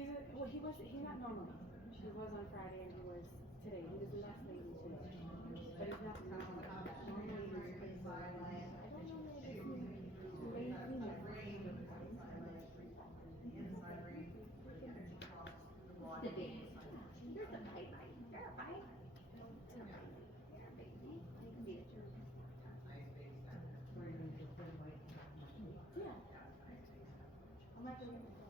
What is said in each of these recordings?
He's not normal. He was on Friday and he was today. He was less lazy today. But he's not normal. Normally he's pretty silent. I don't know, maybe it's laziness. The baby. You're the bite. You're a bite. You're a baby. You're a baby. You can be a jerk. Yeah. I'm not gonna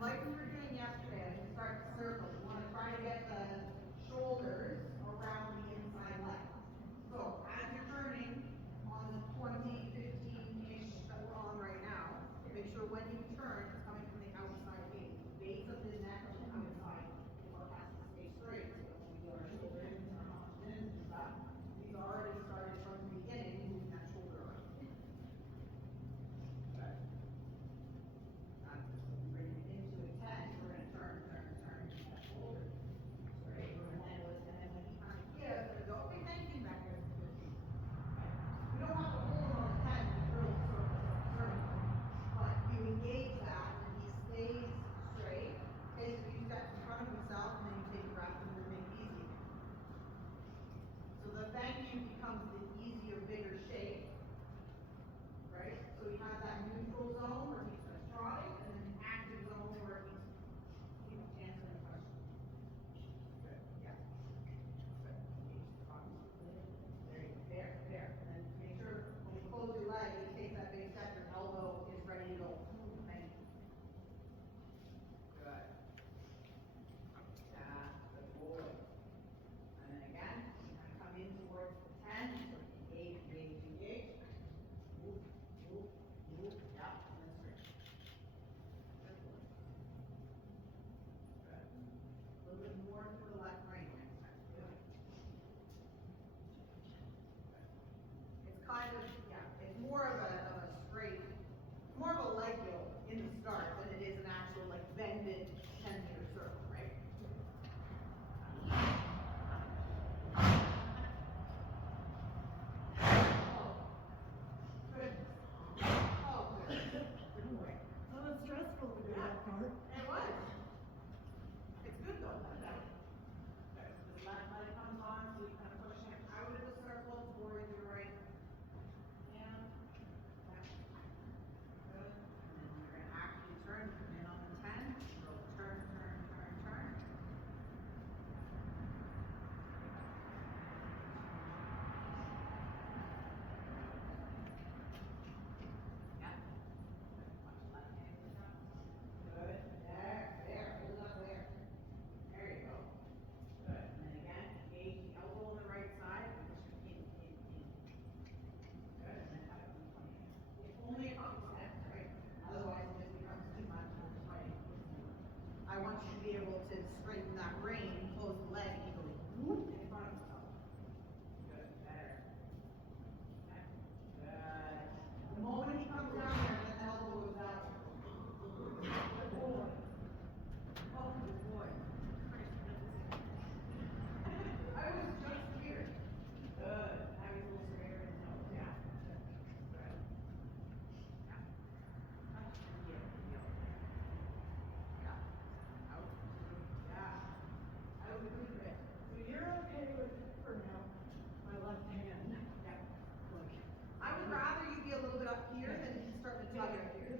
like we were doing yesterday, as we start to circle, we want to try to get the shoulders around the inside leg. So as you're turning on the 20, 15-ish that we're on right now, make sure when you turn, it's coming from the outside base. The base of the neck on the outside has to stay straight. So when we do our shoulders and our shins and stuff, we've already started from the beginning moving that shoulder around. Bring it into a 10, we're going to turn that shoulder. Right? And then when he kind of gives, we go, okay, thank you, back there. We don't have to hold it on the 10, we really circle. But you engage that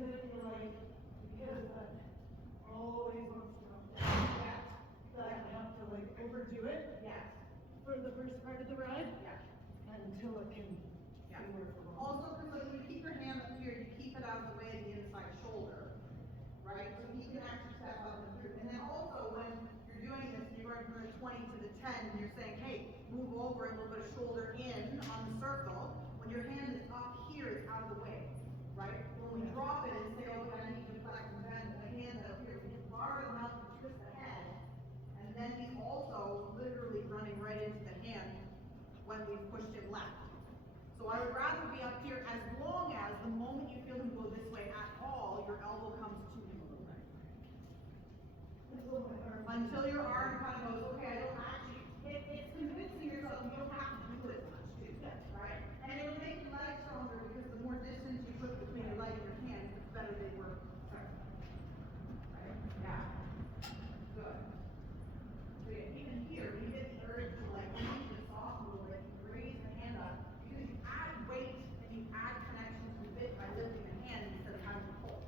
then I feel like, because always wants to come back, that I have to like overdo it Yes, for the first part of the ride yes. until it can Yeah. be more formal. Also, because like you keep your hand up here, you keep it out of the way of the inside shoulder, right? So you can actually step up and through. And then also when you're doing this, and you're going from the 20 to the 10, and you're saying, hey, move over a little bit of shoulder in on the circle. When your hand is up here, it's out of the way, right? When we drop it and say, oh, I need to flex and bend, the hand's up here, we can bar it enough to twist the head. And then he's also literally running right into the hand when we've pushed him left. So I would rather be up here as long as the moment you feel him go this way at all, your elbow comes to him a little bit. Until your arm kind of goes, okay, I don't actually, it's convincing yourself you don't have to do it as much too, right? And it'll make your legs stronger because the more distance you put between your leg and your hand, the better they work. Right? Yeah. Good. So yeah, even here, when you get the urge to like change the soft a little bit, you raise the hand up because you add weight and you add connection to the bit by lifting the hand instead of having to pull.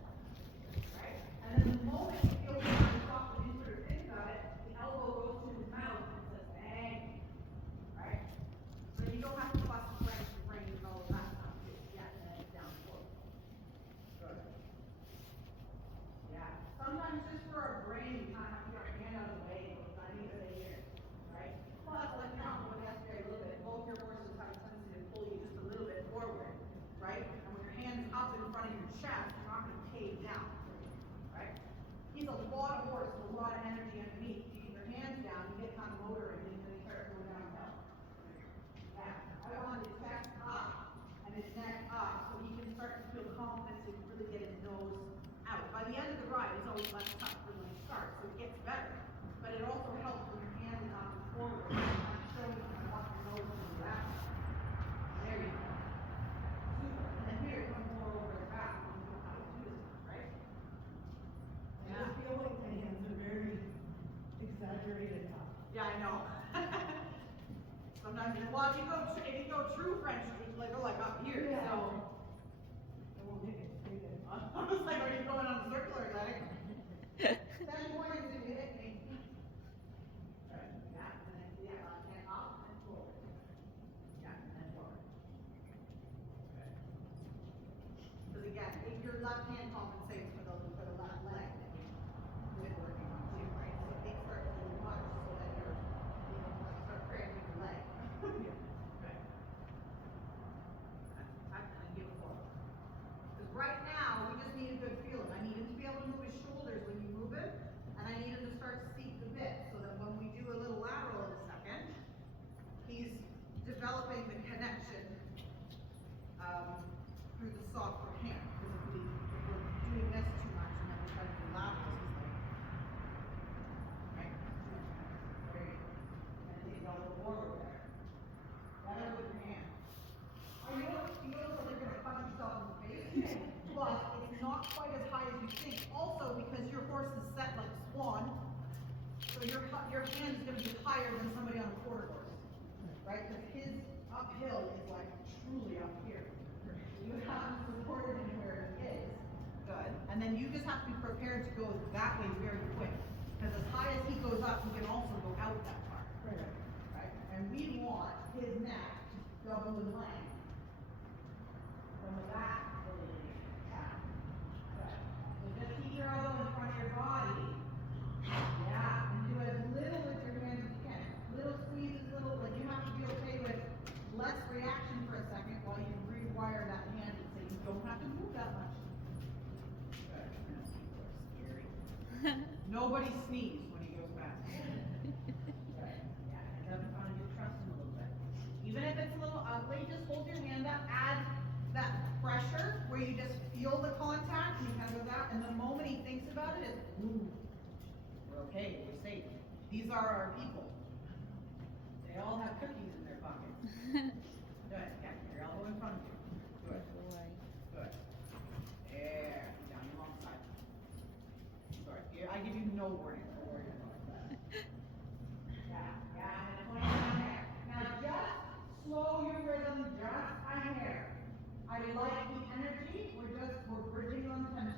Right? And then the moment you feel kind of soft and you sort of think about it, the elbow goes to his mouth and says, bang. Right? So you don't have to fuss and French and brain and all of that stuff too. Yeah, and then it's down forward. Good. Yeah. Sometimes just for our brain, we kind of have to get our hand out of the way and go, I need to stay here. Right? Plus, like we talked about yesterday a little bit, both your horses have a tendency to pull you just a little bit forward. Right? And when your hand is up in front of your chest, you're not going to cave down. Right? He's a lot of horse with a lot of energy underneath. You keep your hands down, you get kind of motor and then you start going downhill. Yeah. I want his chest up and his neck up so he can start to feel confidence and really get his nose out. By the end of the ride, it's always less tough than when you start, so it gets better. But it also helps when your hand is up and forward. I'm showing you I want your nose to do that. There you go. Super. And then here, you come more over the back when you know how to do this, right? I just feel like my hands are very exaggerated now. Yeah, I know. Sometimes, well, if you go true French, it's like, oh, like up here, Yeah. so. I won't make it straight in. I was like, are you going on a circular leg? 10 points if you hit me. Right, yeah, and then, yeah, and up and forward. Yeah, and then forward. Because again, if your left hand compensates for the left leg that you've been working on too, right? So it starts to do much so that you're, you know, like start cramping your leg. Right. Tuck and then give it forward. Because right now, we just need a good feeling. I need him to be able to move his shoulders when you move him, and I need him to start to seek the bit, so that when we do a little lateral in a second, he's developing the connection through the softer hand. Because if we're doing this too much and then we try to do laterals, he's like, right? There you go. And then he's a little forward there. Better with your hand. I know it feels like you're going to punch yourself in the face, but it's not quite as high as you think. Also, because your horse is set like a swan, so your hand is going to be higher than somebody on a quarter horse, right? Because his uphill is like truly up here. You haven't supported him where he is. Good. And then you just have to be prepared to go that way very quick. Because as high as he goes up, he can also go out that far. Right. Right? And we want his neck to double in length. From the back, yeah. Good. So just keep your elbow in front of your body. Yeah. And do as little with your hands as you can. Little squeezes, little, like you have to be okay with less reaction for a second while you rewire that hand and say you don't have to move that much. Good. Scary. Nobody sneeze when he goes back. Good. Yeah. And then kind of just trust him a little bit. Even if it's a little ugly, just hold your hand up, add that pressure where you just feel the contact and you kind of go down, and the moment he thinks about it, it's, ooh, we're okay, we're safe. These are our people. They all have cookies in their pockets. Good, yeah, your elbow in front of you. Good. Good. There, down your long side. Sorry, here, I give you no warning, don't worry about that. Yeah, and then point down there. Now just slow your rhythm just a hair. I like the energy, we're bridging on 10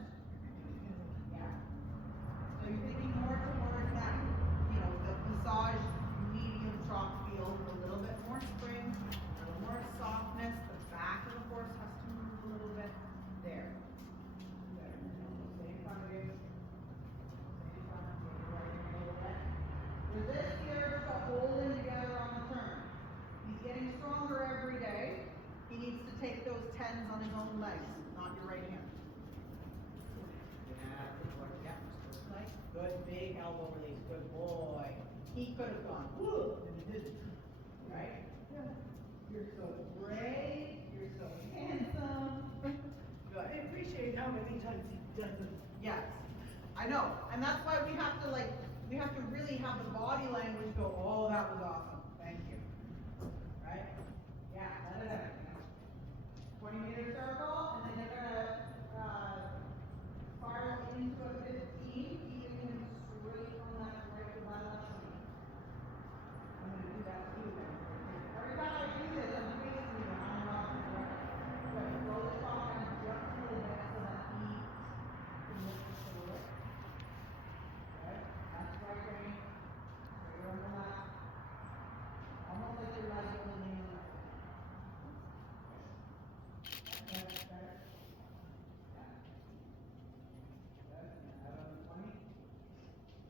many times he doesn't. Yes, I know, and that's why we have to like, we have to really have the body language go, oh, that was awesome, thank you. Right? Yeah, let it out, you know. 20-meter circle, and then you're gonna, spiral into a 15, keeping him straight on that right to left knee. I'm gonna do that too then. Every time I do this, I'm facing you, I'm off to the right. Good, roll the top down just a little bit so that he can lift the shoulder. Good, that's right brain. Straight on the left. Almost like your leg only leaning on the left. Better, better. Yeah. Good, and out on the 20.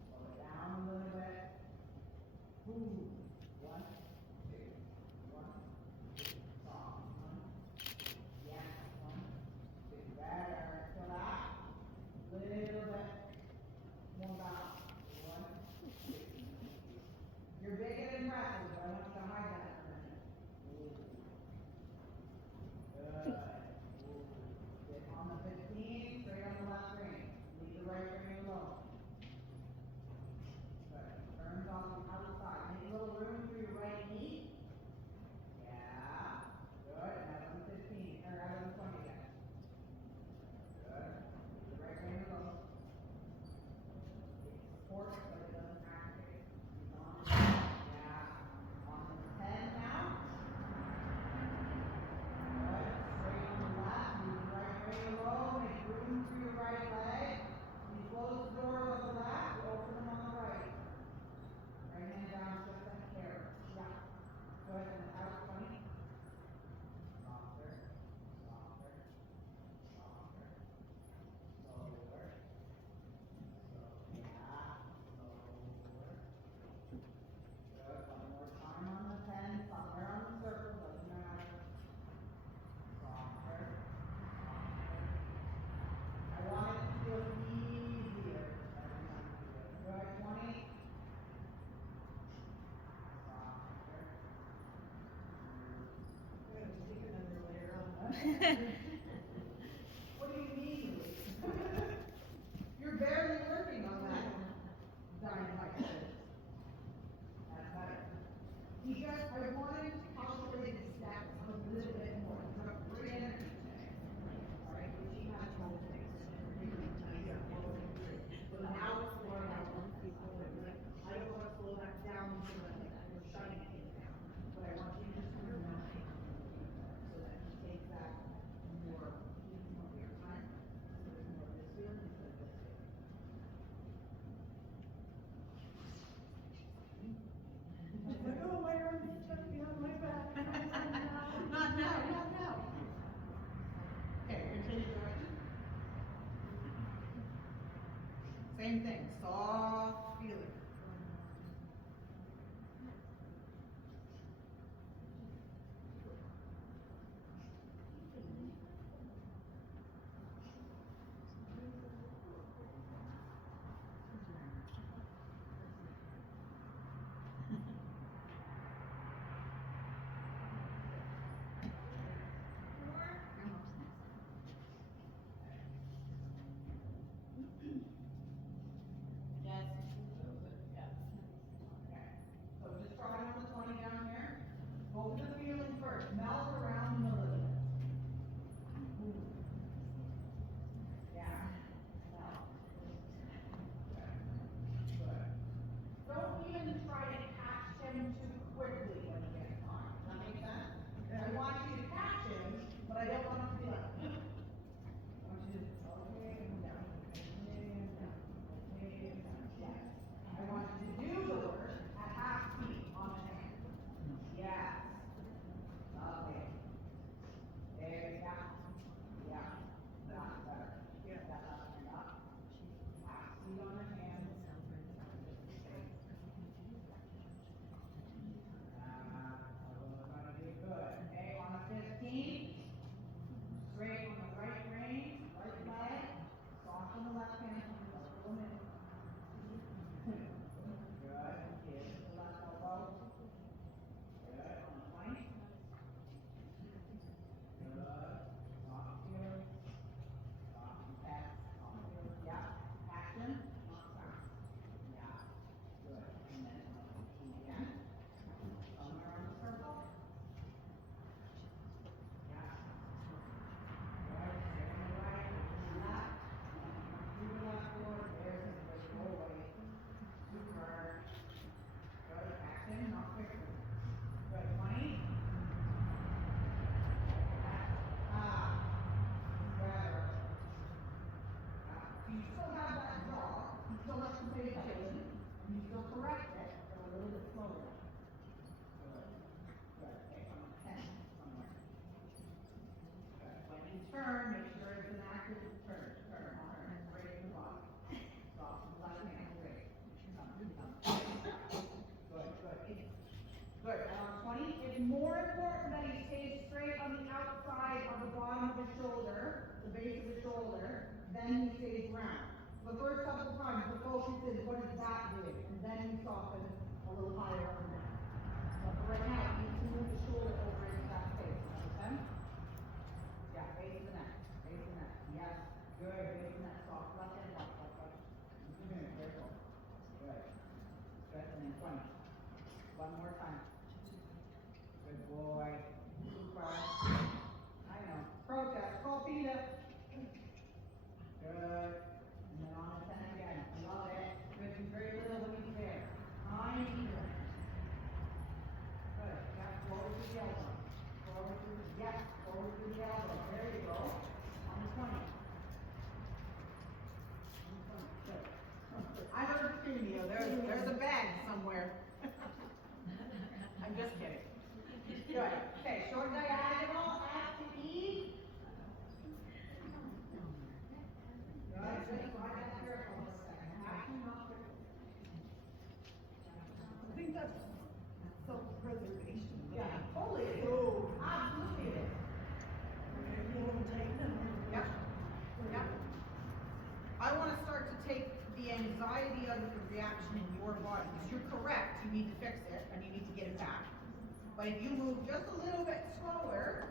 Slow it down a little bit. Ooh. 1, 2, 1, 2. Soft. 1. Yeah. 1, 2. Better. Go back. Little bit. More back. 1, 2. You're big and impressive, but I want you to hide that for a minute. Ooh. Good. Ooh. Get on the 15, straight on the left rein. Leave the right rein alone. Good. Turns on the outside. Make a little room for your right knee. Yeah. Good. And out on the 15, or out on the 20 again. Good. Leave the right rein alone. It supports, but it doesn't activate. He's on. Yeah. On the 10 now. Good. Straight on the left. Leave the right rein alone. Make room for your right leg. When you close the doors on the left, you open them on the right. Right hand down just like a carrot. Yeah. Good. And out 20. Softer. Softer. Softer. Slower. So, yeah. Slower. Good. One more time on the 10. Somewhere on the circle. Doesn't matter. Softer. Softer. I want it to feel easier every time you do it. Good. 20. Softer. I'm gonna take another layer on. What do you mean? You're barely working on that dynamite. That's better. He just, I wanted to calculate the steps a little bit more. He's got great energy today. Alright, which he has told me. So now it's more about I don't want to slow that down so that we're shutting it down. But I want you to just remember so that you take that more of your time. So there's more of this feeling instead of this feeling. Like, oh, my arm is stuck behind my back. Not now, not now. Okay, you're gonna change direction. Same thing, soft feeling. Yes. to pay attention. You still correct it, but a little bit slower. Good. Good. Okay, come on, 10 somewhere. Good. When you turn, make sure it's an active turn. Turn. Break the block. Stop the left hand. Break. Come. Good. Good. And on 20, it's more important that he stays straight on the outside of the bottom of the shoulder, the base of the shoulder, then he stays round. The first couple of times, the focus is what is that doing, and then you soften a little higher on that. But for right now, you need to move the shoulder over into that space. Understand? Yeah, base of the neck. Base of the neck. Yes. Good. Base of the neck. Soft. Left hand. Left. Careful. Good. Good. And then 20. One more time. Good boy. Super. I know. Protest. Call Peter. Good. And then on to 10 again. I love it. Good. Do very little when he's there. Tiny even. Good. Yeah. Forward to the elbow. Forward to the, yes. Forward to the elbow. There you go. On the 20. Good. I heard it too, Neo. There's a bag somewhere. I'm just kidding. Good. Okay, short diagonal, F to E. Good. Just right up here for a second. Action, not quickly. I think that's self-preservation. Yeah, totally it is. Oh. Absolutely it is. Okay, you want to tighten them? Yep. Yep. I want to start to take the anxiety out of the reaction in your body. Because you're correct, you need to fix it and you need to get it back. But if you move just a little bit slower,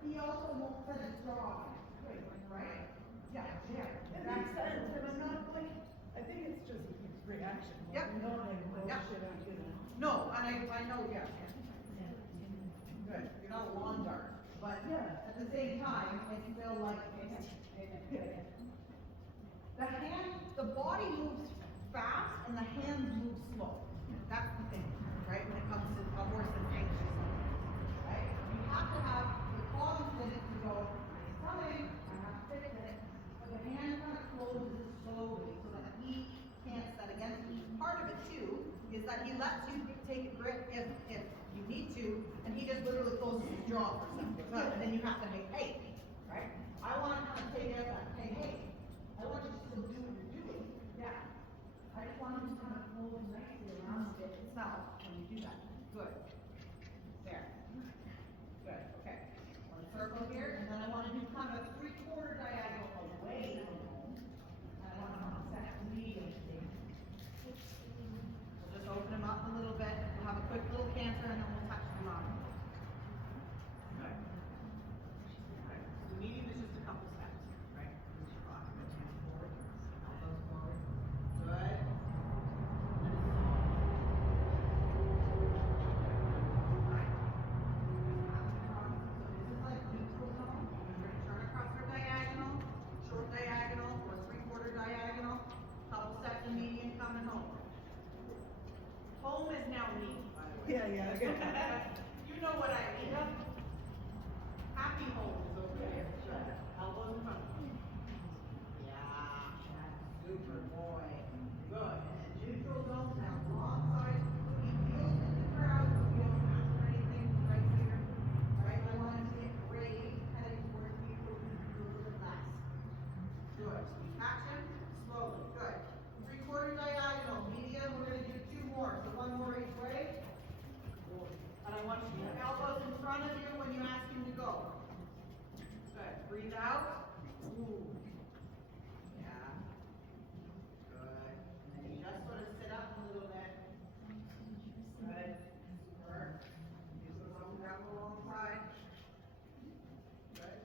he also won't set his jaw on it. Right? Yeah, yeah. It makes sense, and I'm not like, I think it's just reaction. Yep. I'm not like, oh Yep. shit, I'm gonna. No, and I know, yeah. Good. You're not a lawn dart. But Yeah. at the same time, it's still like, the hand, the body moves fast and the hands move slow. That's the thing, right? When it comes to a horse that's anxious, right? You have to have the confidence to go, it's coming, I have to fix it. But the hand kind of closes slowly so that he can't set against you. Part of it too is that he lets you take a grip if you need to, and he just literally closes his jaw for a second. And then you have to say, hey, right? I want to kind of take out that, hey, I want you to still do what you're doing. Yeah. I just want you to kind of move nicely around it itself when you do that. Good. There. Good. Okay. One circle here, and then I want to do kind of a 3/4 diagonal away from home. And I want to set medium thing. We'll just open them up a little bit. We'll have a quick little canter, and then we'll touch them on. Good. Right. So medium is just a couple steps, right? Reach your body, good hands forward, elbows forward. Good. Right. So this is like neutral zone. We're gonna turn across our diagonal, short diagonal, or 3/4 diagonal. Couple steps in medium, coming home. Home is now me, by the way. Yeah, yeah. You know what I mean. Happy home is over there. Good. Elbows in front of you. Yeah. Super boy. Good. And then neutral zone now alongside. He feels in the crowd. You don't ask for anything right here. Alright, I want him to get raised, heading towards me, so we can do a little less. Good. So we catch him slowly. Good. 3/4 diagonal. Medium, we're gonna do 2 more. So 1 more each way. And I want you to get elbows in front of you when you ask him to go. Good. Breathe out. Ooh. Yeah. Good. And then you just sort of sit up a little bit. Good. Super. Use the muscle grab alongside. Good.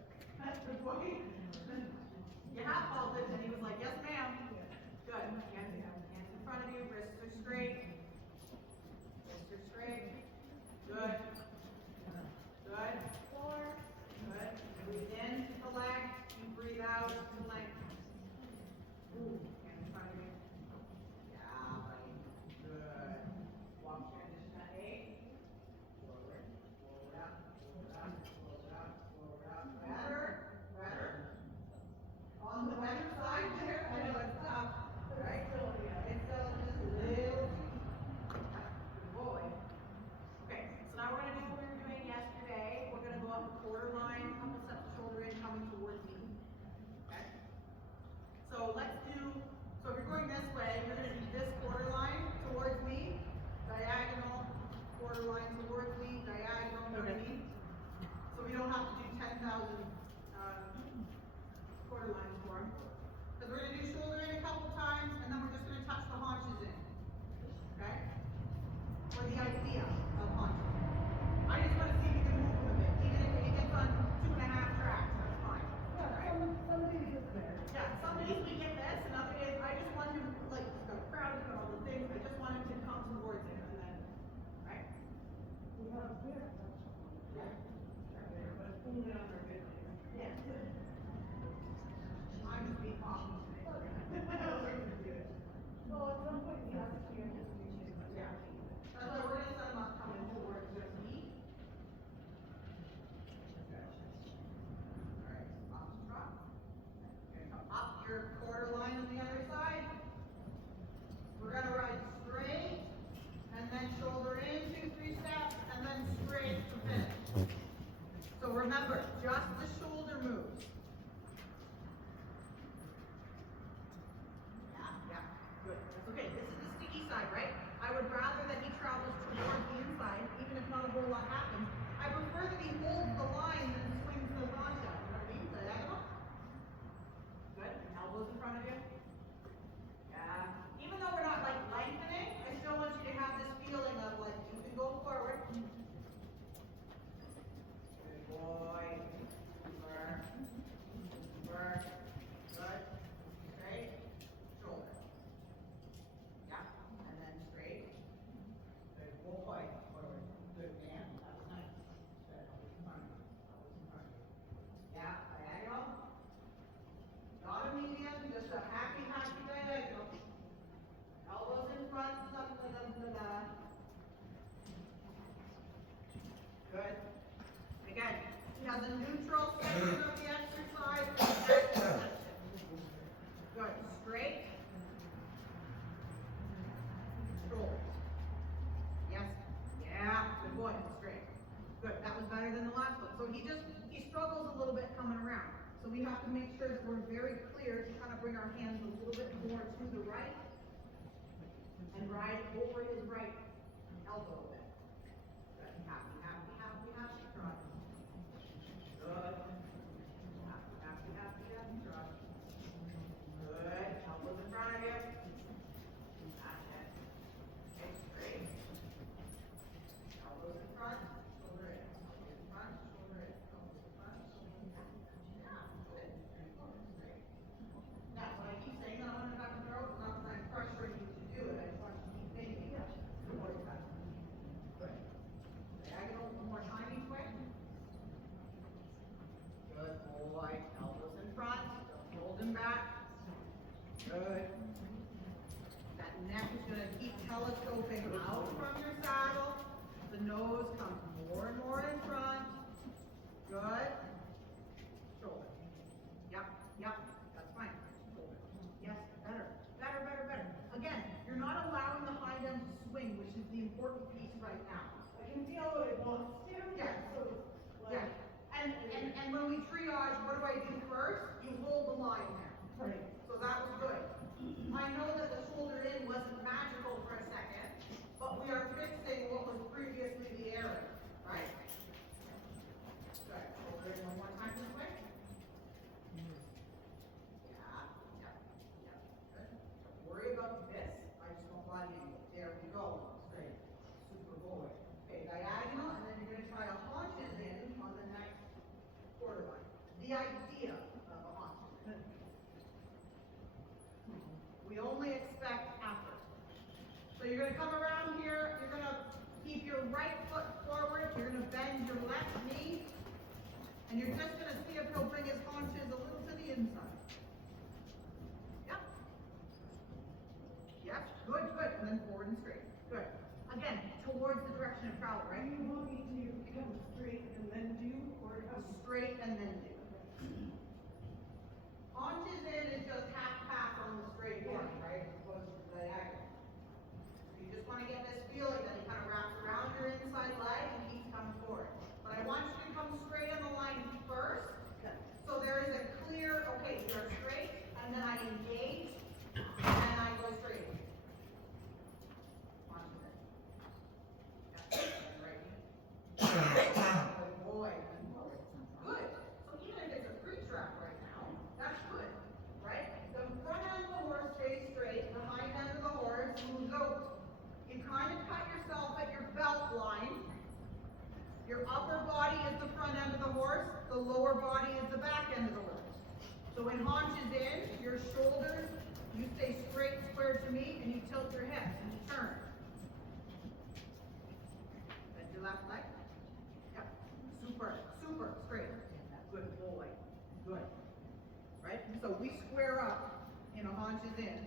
That's good boy. You have halted, and he was like, yes, ma'am. Good. Hands your quarter line on the other side. We're gonna ride straight, and then shoulder in, 2, 3 steps, and then straight to finish. So remember, just the shoulder moves. Yeah, good. That's okay. This is the sticky side, right? I would rather that he travels toward the inside, even if not a whole lot happens. I prefer that he holds the line than swings the launch out. You know what I mean? Diagonal. Good. Elbows in front of you. Yeah. Even though we're not like lengthening, I still want you to have this feeling of like you can go forward. Good boy. Work. Work. Good. Straight. Shoulder. Yeah. And then straight. Good boy. Forward. Good man. That was nice. Good. Elbows in front of you. Elbows in front of you. Yeah. Diagonal. Not a median, just a happy diagonal. Elbows in front, Good. Again, he has a neutral section of the exercise and an active section. Good. Straight. Shoulders. Yes. Yeah. Good boy. Straight. Good. That was better than the last one. So he struggles a little bit coming around. So we have to make sure that we're very clear to kind of bring our hands a little bit more to the right and ride over his right elbow a bit. Good. Happy, happy, happy, happy trot. Good. Happy, happy, happy, happy trot. Good. Elbows in front of you. That's it. Okay, straight. Elbows in front, shoulder in. Elbows in front, shoulder in. Elbows in front, shoulder in. Yeah, good. Straight. Now, when I keep saying that I want to back and throw, it's not that I'm pressuring you to do it. I just want you to keep thinking. What is that? Good. Diagonal one more time each way. Good boy. Elbows in front. Don't hold him back. Good. That neck is going to keep telescoping out from your saddle. The nose comes more and more in front. Good. Shoulder. Yep, yep. That's fine. Shoulder. Yes, better. Better, better, better. Again, you're not allowing the hind end to swing, which is the important piece right now. I can feel what it wants to. Yeah. So, Yeah. like, And when we triage, what do I do first? You hold the line there. right. So that was good. I know that the shoulder in wasn't magical for a second, but we are fixing what was previously the error, right? Good. Shoulder in one more time this way. Yeah. Yep. Yep. Good. Don't worry about this. I just want body angle. There we go. Straight. Super boy. Okay, diagonal, and then you're going to try a haunches in on the next quarter line. The idea of a haunches. We only expect effort. So you're going to come around here, you're going to keep your right foot forward, you're going to bend your left knee, and you're just going to see if he'll bring his haunches a little to the inside. Yep. Yep, good, good, and then forward and straight. Good. Again, towards the direction of travel, Do right? you want me to come straight and then do, or come Straight and then do. Haunches in is just half pass on the straight line, right? As opposed to the diagonal. So you just want to get this feeling that he kind of wraps around your inside leg and keeps coming forward. But I want you to come straight on the line first. So there is a clear, okay, you're straight, and then I engage, and I go straight. Haunches in. Yep. And right knee. Good boy. Good. So even if it's a pre-trap right now, that's good, right? The front end of the horse stays straight, the hind end of the horse moves over. You kind of cut yourself at your belt line. Your upper body is the front end of the horse, the lower body is the back end of the horse. So when haunches in, your shoulders, you stay straight, square to me, and you tilt your hips and you turn. Bend your left leg. Yep. Super, super straight. Good boy. Good. Right? So we square up, haunches in.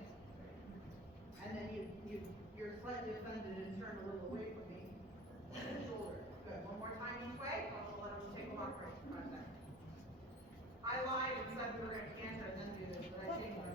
And then you're slightly offended and turn a little away from me. Shoulder. Good. One more time each way. I'll let him take a walk right for a second. I lied and said we were going to canter and then do this, but I changed my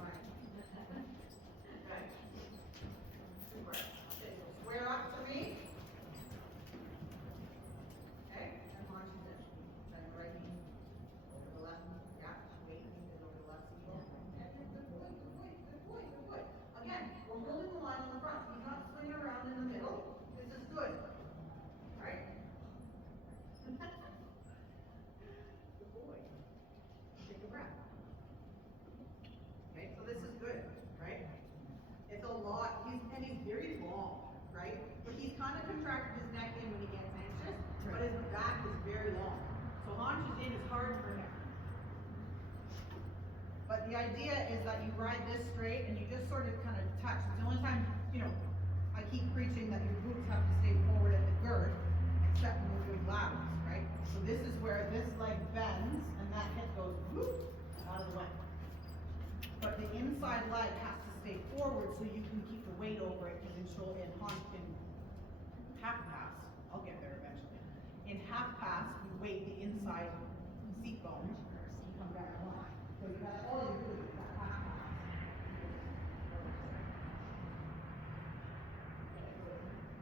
kind of contracted his neck in when he gets anxious, but his back is very long. So haunches in is hard for him. But the idea is that you ride this straight and you just sort of kind of touch. It's the only time, you know, I keep preaching that your glutes have to stay forward at the girth, except when we're doing laterals, right? So this is where this leg bends and that hip goes whoop out of the way. But the inside leg has to stay forward so you can keep the weight over it, because in half pass, I'll get there eventually. In half pass, you weight the inside seat bone, you come back along. So that's all you're doing is that half pass.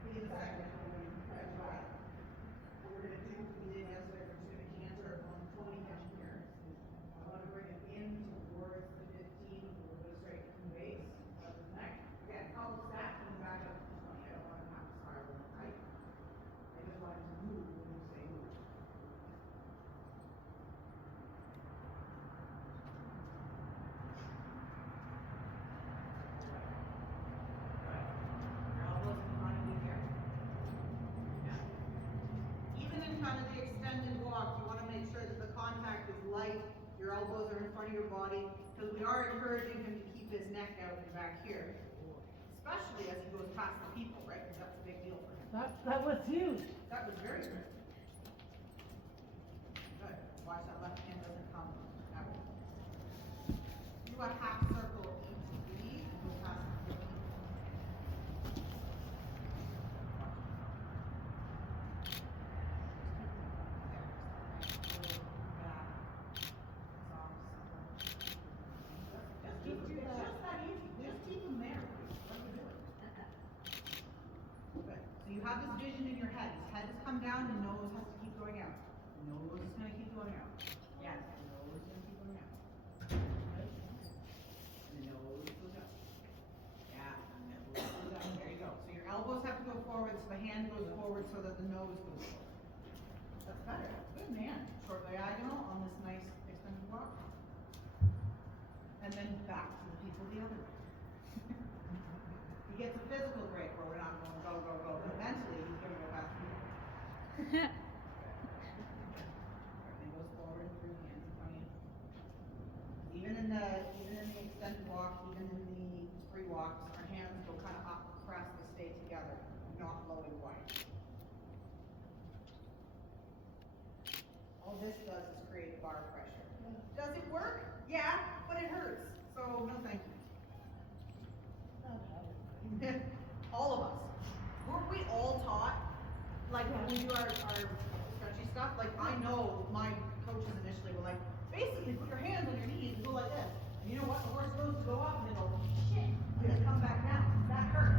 The inside leg, that's right. What we're gonna do, we did yesterday, we're just gonna canter on 20 down here. I wanna bring it in towards the 15, a little bit straight from the base, up the neck. Again, couple stacks and back up to 20. I don't want to have to spiral, right? I just want it to move when you say move. Right. Your elbows in front of you here. Yeah. Even in kind of the extended walk, you want to make sure that the contact is light, your elbows are in front of your body, because we are encouraging him to keep his neck out and back here. Especially as he goes past the people, right? Because that's a big deal for him. That was huge. That was very good. Good. Watch that left hand doesn't come out. Do a half circle each breathe and go past the people. Just that easy. Just keep them there. What are you doing? Good. So you have this vision in your head. His head has come down, the nose has to keep going out. The nose is going to keep going out. Yes, the nose is going to keep going out. Good. And the nose goes out. Yeah, and the nose goes out. There you go. So your elbows have to go forward, so the hand goes forward so that the nose goes forward. That's better. Good man. Short diagonal on this nice extended walk. And then back to the people the other way. He gets a physical break where we're not going go, go, go. But eventually he's going to go past people. Everything goes forward through the hands in front of you. Even in the extended walk, even in the free walks, our hands go kind of up, press to stay together, not low and wide. All this does is create bar pressure. Does it work? Yeah, but it hurts. So no thank you. All of us. Weren't we all taught, like when we do our stretchy stuff, like I know my coaches initially were like, basically put your hands on your knees and go like this. And you know what? The horse goes to go up and they go, shit, and then come back down. That hurt.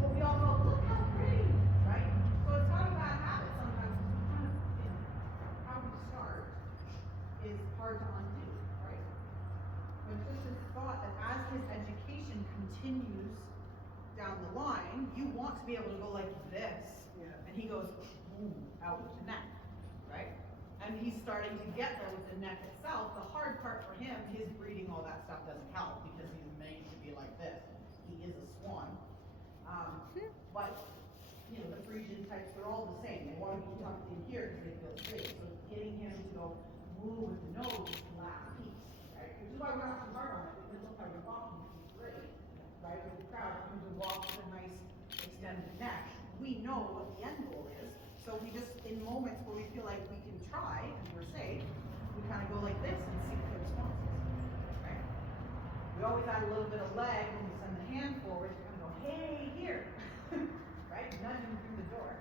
But we all go, look how pretty, right? So it's not a bad habit sometimes. It's kind of, you know, how we start is hard to undo, right? But just this thought that as his education continues down the line, you want to be able to go like this, and he goes boom, out with the neck, right? And he's starting to get there with the neck itself. The hard part for him, his breathing, all that stuff doesn't help because he's made to be like this. He is a swan. But you know, the Frisian types, they're all the same. They want to be tucked in here because they feel safe. So getting him to go move with the nose is the last piece, right? Which is why we're not too hard on it, because look how you're walking, it's great. Right, with the crowd, you can walk with a nice extended neck. We know what the end goal is, so we just, in moments where we feel like we can try and we're safe, we kind of go like this and see what the response is, right? We always add a little bit of leg when we send the hand forward to kind of go, hey, here, right? Nudge him through the door.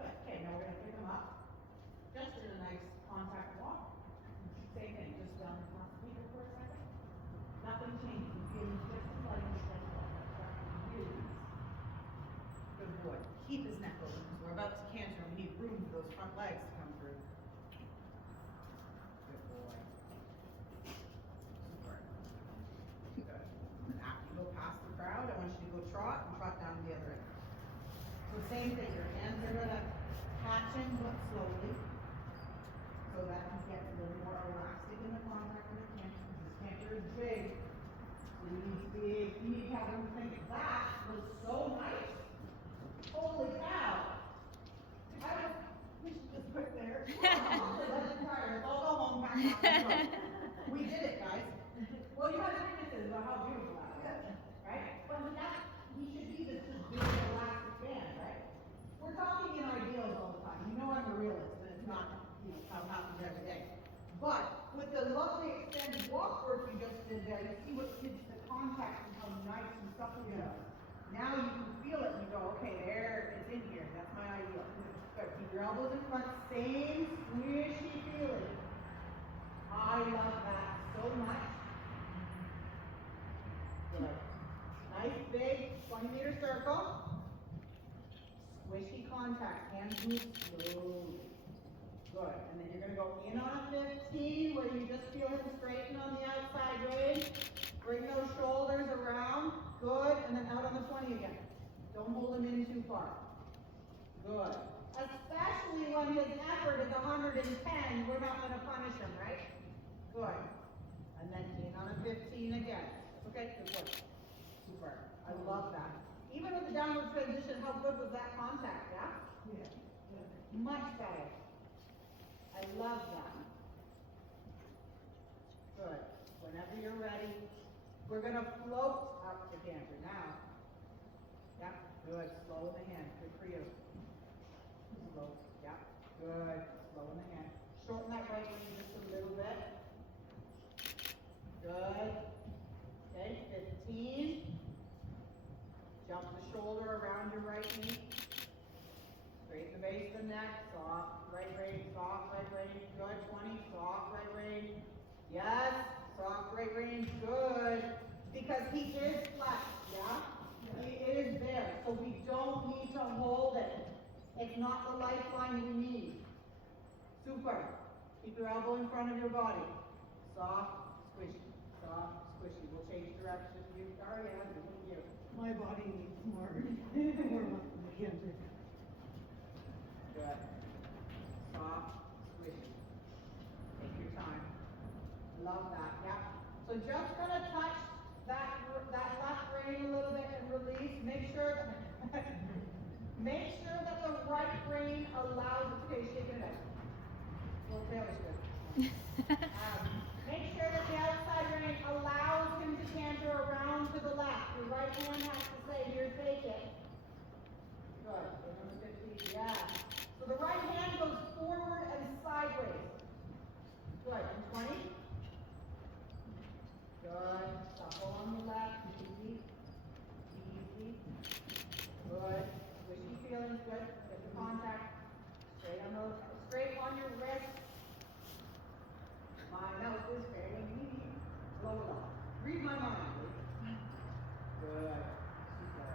Good. Okay, now we're going to pick him up, just in a nice contact walk. Same thing, just down across the people for a second. Nothing changes. You feel just like really good boy. Keep his neck open because we're about to canter and we need room for those front legs to come through. Good boy. Super. Good. And after you go past the crowd, I want you to go trot and trot down to the other end. So same thing, your hands are gonna catching but slowly. So that you get a little more elastic in the contact with the canter. This canter is big. You need to have them think that was so nice. Holy cow. well, how beautiful that is, right? But that, he should be this big elastic band, right? We're talking in ideals all the time. You know I'm a realist, and it's not, how it happens every day. But with the lovely extended walk work you just did there, you see what gives the contact and how nice and supple it is. Now you can feel it and you go, okay, there, it's in here. That's my ideal. Good. Keep your elbows in front. Same squishy feeling. I love that so much. Good. Nice big 20-meter circle. Squishy contact. Hands move slowly. Good. And then you're going to go in on a 15 where you just feel him straighten on the outside range. Bring those shoulders around. Good. And then out on the 20 again. Don't hold him in too far. Good. Especially when his effort is 110, we're not going to punish him, right? Good. And then in on a 15 again. Okay? Good work. Super. I love that. Even with the downward transition, how good was that contact, yeah? Yeah. Much better. I love that. Good. Whenever you're ready, we're going to float up the canter now. Yeah, good. Slow in the hand. Good for you. Slow. Yeah, good. Slow in the hand. Shorten that right wing just a little bit. Good. Okay, 15. Jump the shoulder around your right knee. Straighten the base of the neck. Soft right range. Soft right range. Good. 20. Soft right range. Yes. Soft right range. Good. Because he is flex. Yeah? It is there. So we don't need to hold it. It's not the lifeline we need. Super. Keep your elbow in front of your body. Soft, squishy. Soft, squishy. We'll change direction. You, Ariane, doing you. My body needs more, more muscle than the cancer. Good. Soft, squishy. Take your time. Love that. Yeah. So just gonna touch that left rein a little bit and release. Make sure that the right rein allows it. Okay, shake it out. Well, that was good. Make sure that the outside rein allows him to canter around to the left. Your right hand has to say, here, take it. Good. Number 15. Yeah. So the right hand goes forward and sideways. Good. And 20. Good. Supple on the left. Easy. Easy. Good. Squishy feelings. Good. Get the contact. Straight on your wrist. My mouth is very needy. Slow it off. Read my mind, please. Good. Super.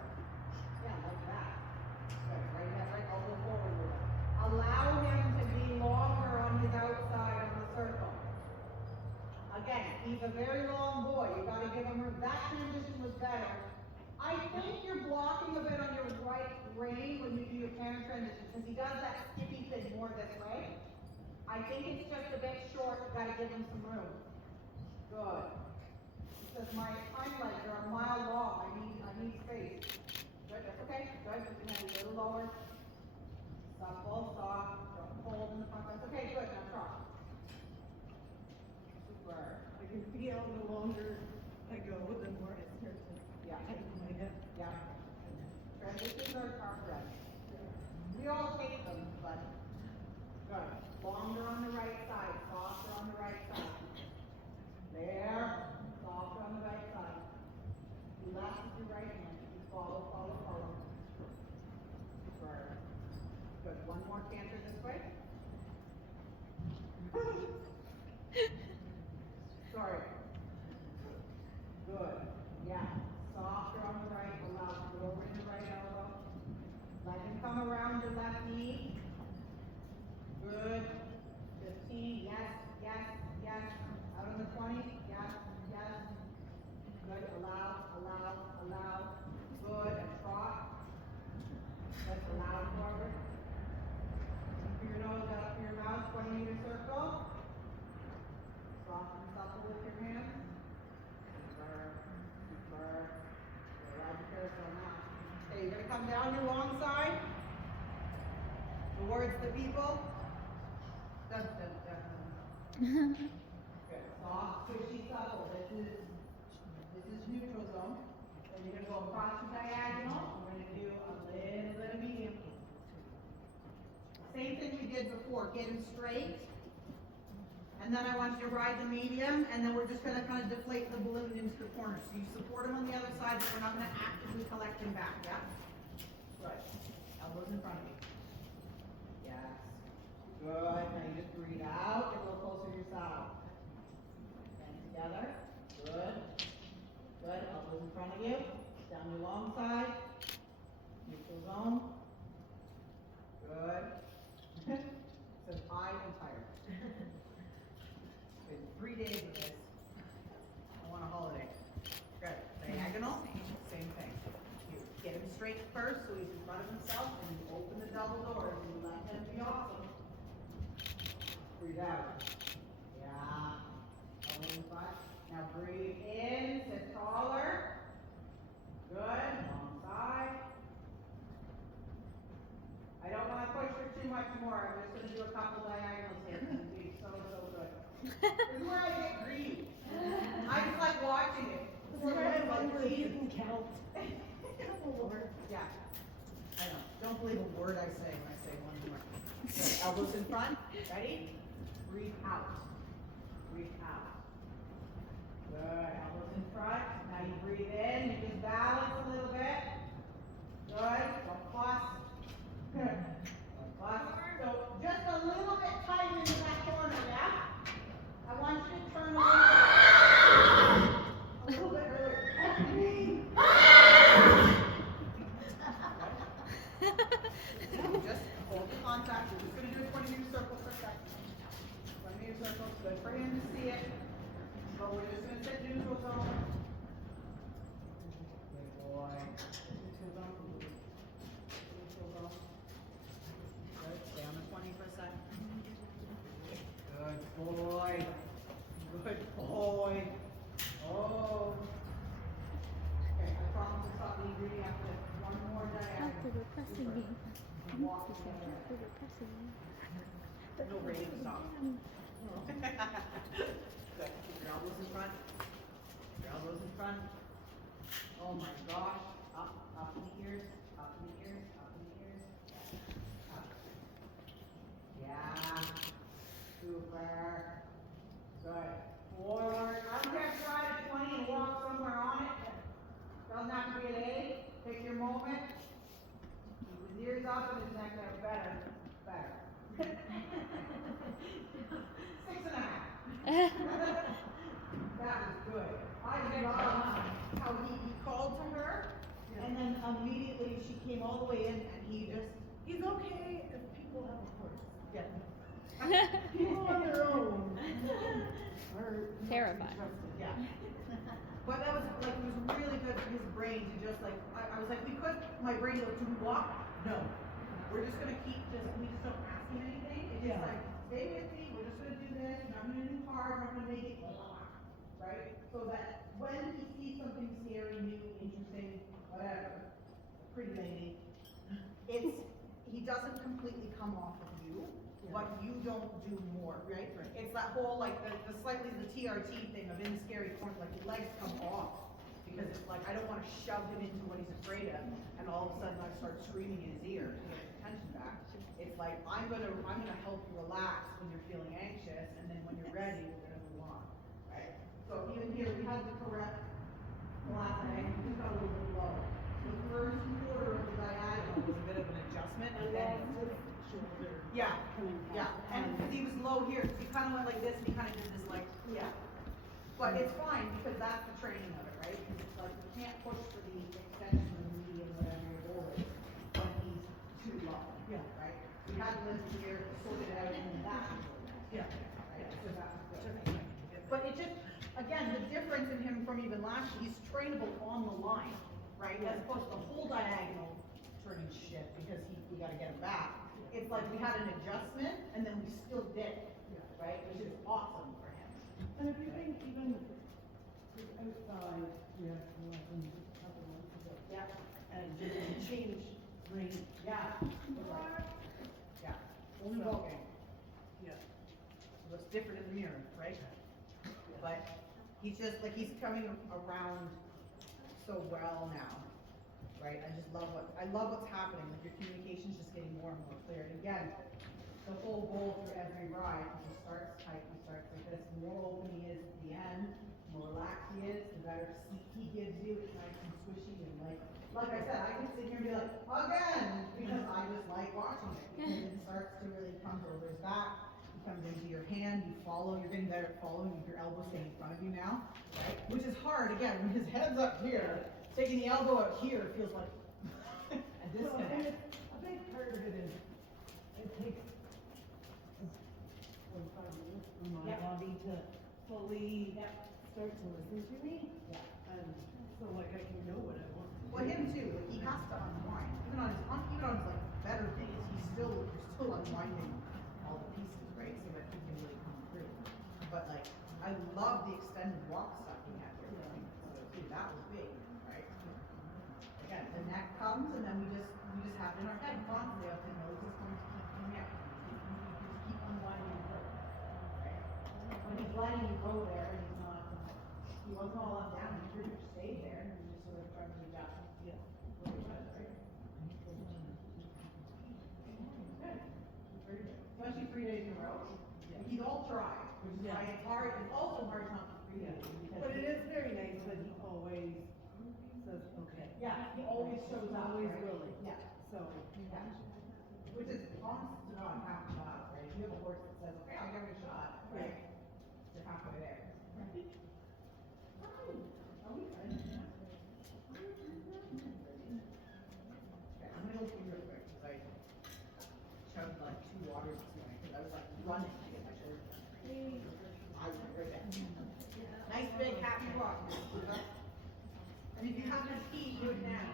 Yeah, like that. Good. Right hand, right elbow forward with it. Allow him to be longer on his outside of the circle. Again, he's a very long boy. You got to give him room. That transition was better. I think you're blocking a bit on your right rein when you do your canter transition because he does that skippy thing more this way. I think it's just a bit short. You got to give him some room. Good. Because my hind legs are a mile long. I need space. Good. That's okay. Good. Put your hand a little lower. Supple, soft. Don't hold in the front. That's okay. Good. Now try. Super. I can feel the longer I go, the more it starts to tighten my hip. Yeah. Transitions are friends. We all take them, but good. Longer on the right side, softer on the right side. There. Softer on the right side. Left with your right hand. You follow, follow, follow. Super. Good. One more canter this way. Sorry. Good. Yeah. Softer on the right, allow lowering the right elbow. Let him come around your left knee. Good. 15. Yes, yes, yes. Out on the 20. Yes, yes. Good. Allow, allow, allow. Good. And trot. Let's allow forward. Keep your nose out for your mouth. 20-meter circle. Soft and supple with your hands. Super. Super. Ride the carousel now. Okay, you're going to come down your long side. Towards the people. Dun, dun, dun. Good. Soft, squishy, supple. This is him straight. And then I want you to ride the medium, and then we're just gonna kind of deflate the balloon into the corner. So you support him on the other side, but we're not gonna actively collect him back, yeah? Good. Elbows in front of you. Yes. Good. Now you just breathe out, get a little closer to your saddle. And together. Good. Good. Elbows in front of you. Down your long side. Neutral zone. Good. Says I am tired. Been 3 days of this. I want a holiday. Good. Diagonal. Same thing. You get him straight first so he's in front of himself, and you open the double doors and you let him be awesome. Breathe out. Yeah. Elbows in front. Now breathe in. Sit taller. Good. Long side. I don't want to push for too much more. I'm just going to do a couple diagonals here. It's going to be so good. This is where I get greedy. I just like watching it. It's like where you can count. Yeah. I know. Don't believe a word I say when I say one more. Good. Elbows in front. Ready? Breathe out. Breathe out. Good. Elbows in front. Now you breathe in. You just balance a little bit. Good. Don't fuss. Good. Don't fuss. So just a little bit tight into that corner, yeah? I want you to turn away a little bit earlier. Just hold the contact. We're just going to do a 20-meter circle for a second. 20-meter circle. It's good for him to see it. But we're just going to sit neutral zone. Good boy. Neutral zone. Neutral zone. Good. Stay on the 20 for a second. Good boy. Good boy. Oh. Okay, I promise to stop the ingredient after one more diagonal. After they're pressing me. Walk together. After they're pressing me. No ready to stop. Good. Keep your elbows in front. Your elbows in front. Oh my gosh. Up in the ears. Up in the ears. Up in the ears. Up. Yeah. Super. Good. Forward. I don't care if you ride at 20 and walk somewhere on it. Doesn't have to be at 8. Take your moment. Keep his ears up and his neck there. Better. Better. 6.5. That was good. I love how he called to her, and then immediately she came all the way in, and he's okay if people have a horse. Yeah. People on their own are Terrifying. Yeah. But that was like, it was really good for his brain to just like, I was like, my brain goes, do we walk? No. We're just gonna we just don't ask him anything. It's just like, stay with me, we're just gonna do this, and I'm gonna do hard, I'm gonna make it, right? So that when he sees something scary, new, interesting, whatever, pretty lady, he doesn't completely come off of you, but you don't do more, right? It's that whole, like, the slightly the TRT thing of in the scary corner, like your legs come off. Because it's like, I don't want to shove him into what he's afraid of, and all of a sudden I start screaming in his ear to get his attention back. It's like, I'm gonna help you relax when you're feeling anxious, and then when you're ready, we're gonna move on, right? So even here, we had the correct last leg, we just got a little bit low. The first quarter of the diagonal was a bit of an adjustment, and then yeah, and because he was low here, so he kind of went like this, and he kind of did this like, yeah. But it's fine, because that's the training of it, right? Because it's like, you can't push for the extension of the knee and whatever your goal is when he's too low. Yeah. Right? We had to lift here, sort it out, and then that. Yeah. Right? So that was good. But it just, again, the difference in him from even last year, he's trainable on the line, right? As opposed to the whole diagonal turning shit, because we gotta get him back. It's like we had an adjustment, and then we still did it, right? Which is awesome for him. And if you think even outside, we have one a couple months ago. Yeah. And just change range. Yeah. Yeah. Only So- walking. Yeah. Looks different in the mirror, right? But he's just like, he's coming around so well now, right? I love what's happening. Like your communication's just getting more and more clear. And again, the whole goal through every ride, he starts tight, he starts like this, the more open he is at the end, the more relaxed he is, the better seat he gives you, it's nice and squishy and like I said, I can sit here and be like, again, because I just like watching it, because it starts to really come over his back, he comes into your hand, you follow, you're getting better at following with your elbow staying in front of you now, right? Which is hard, again, when his head's up here, taking the elbow out here feels like a Well, and disconnect. a big part of it is, it takes 45 minutes for my Yep. body to fully Yep. start to listen to me. Yeah. And so like I can know what I want to do. Well, him too, like, he has to unwind, even on his like better days, you're still unwinding all the pieces, right, so that he can really come through. But like, I love the extended walk stuff he had here, so too, that was big, right? Again, the neck comes and then we just have it in our head constantly, okay, no, this is going to keep coming out, just keep unwinding and go, right? When he's letting you go there, and he wasn't all up down, he pretty much stayed there, and we just sort of tried to adjust. Yeah. What he was, right? Good. Very good. Especially 3 days in a row. Yeah. He's all dry, which is why Yeah. it's hard, it's also hard not to free Yeah. days. Because But it is very nice that he always says, okay. Yeah, he always shows up, Always right? willing. Yeah. So, Yeah. Which is honest to God, half the battle, right? If you have a horse that says, okay, I'll give it a shot, right? You're halfway there. Fine. Are we good? Yeah. Okay, I'm gonna go pee real quick, because I chugged like 2 waters this morning, because I was like running to get my shirt done. I was right back. Nice big happy walk. And if you have to pee, do it now.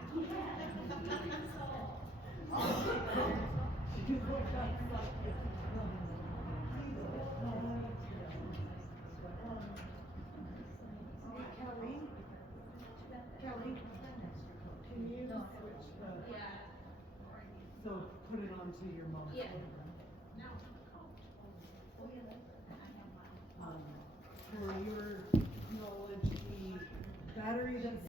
Kelly, can you switch the, so put it onto your mom's Yeah. phone? Oh, yeah. For your knowledge, the battery that's